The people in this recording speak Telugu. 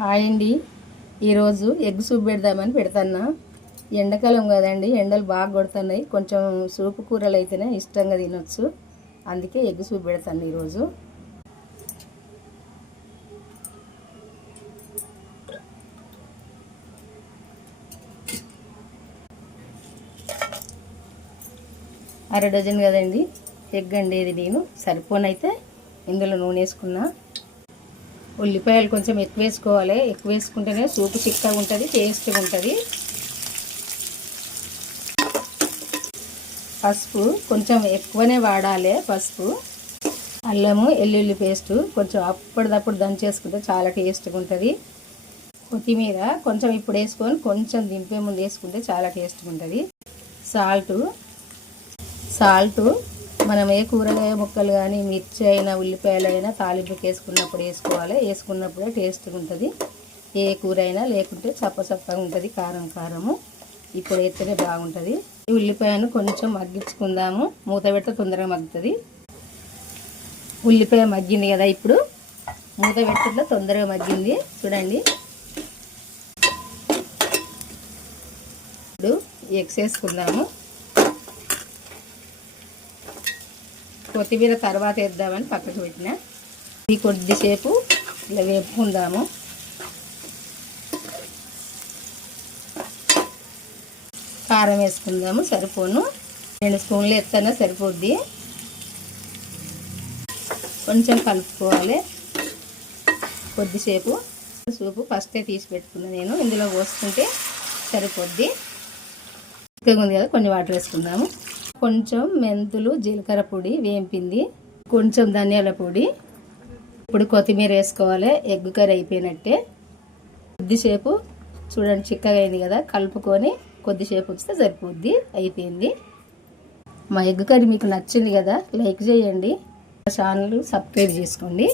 హాయ్ అండి. ఈరోజు ఎగ్ సూప్ పెడదామని పెడతాన్నా. ఎండాకాలం కదండి, ఎండలు బాగా కొడుతున్నాయి. కొంచెం సూపు కూరలు అయితేనే ఇష్టంగా తినొచ్చు. అందుకే ఎగ్ సూప్ పెడతాను ఈరోజు. అర డజన్ కదండి ఎగ్ అండి. ఇది నేను సరిపోనైతే ఇందులో నూనె వేసుకున్నా. ఉల్లిపాయలు కొంచెం ఎక్కువ వేసుకోవాలి. ఎక్కువ వేసుకుంటేనే సూపు చిక్కగా ఉంటుంది, టేస్ట్గా ఉంటుంది. పసుపు కొంచెం ఎక్కువనే వాడాలి. పసుపు, అల్లము వెల్లుల్లి పేస్టు కొంచెం అప్పటిదప్పుడు దంచేసుకుంటే చాలా టేస్ట్గా ఉంటుంది. కొత్తిమీర కొంచెం ఇప్పుడు వేసుకొని కొంచెం దింపే ముందు వేసుకుంటే చాలా టేస్ట్గా ఉంటుంది. సాల్టు మనం ఏ కూరగాయ ముక్కలు కానీ మిర్చి అయినా ఉల్లిపాయలు అయినా తాలింపుకి వేసుకున్నప్పుడు వేసుకోవాలి. వేసుకున్నప్పుడే టేస్ట్గా ఉంటుంది. ఏ కూర అయినా, లేకుంటే చప్పగా ఉంటుంది. కారము ఇప్పుడు వేస్తేనే బాగుంటుంది. ఈ ఉల్లిపాయను కొంచెం మగ్గించుకుందాము. మూత పెడితే తొందరగా మగ్గుతుంది. ఉల్లిపాయ మగ్గింది కదా, ఇప్పుడు మూత పెడితే తొందరగా మగ్గింది చూడండి. ఇప్పుడు ఎగ్స్ వేసుకుందాము. కొత్తిమీర తర్వాత వేద్దామని పక్కకు పెట్టిన. ఇది కొద్దిసేపు ఇలా వేపుకుందాము. కారం వేసుకుందాము. సరిపోను 2 స్పూన్లు వేస్తేనే సరిపోద్ది. కొంచెం కలుపుకోవాలి. కొద్దిసేపు సూపు ఫస్టే తీసి పెట్టుకున్నాను నేను. ఇందులో పోసుకుంటే సరిపోద్ది. చిక్కగా ఉంది కదా, కొన్ని వాటర్ వేసుకుందాము. కొంచెం మెంతులు, జీలకర్ర పొడి వేంపింది, కొంచెం ధనియాల పొడి. ఇప్పుడు కొత్తిమీర వేసుకోవాలి. ఎగ్ కర్రీ అయిపోయినట్టే. కొద్దిసేపు చూడండి, చిక్కగా అయింది కదా, కలుపుకొని కొద్దిసేపు ఉంచితే సరిపోద్ది. అయిపోయింది. మా ఎగ్ కర్రీ మీకు నచ్చింది కదా, లైక్ చేయండి. ఛానల్ సబ్స్క్రైబ్ చేసుకోండి.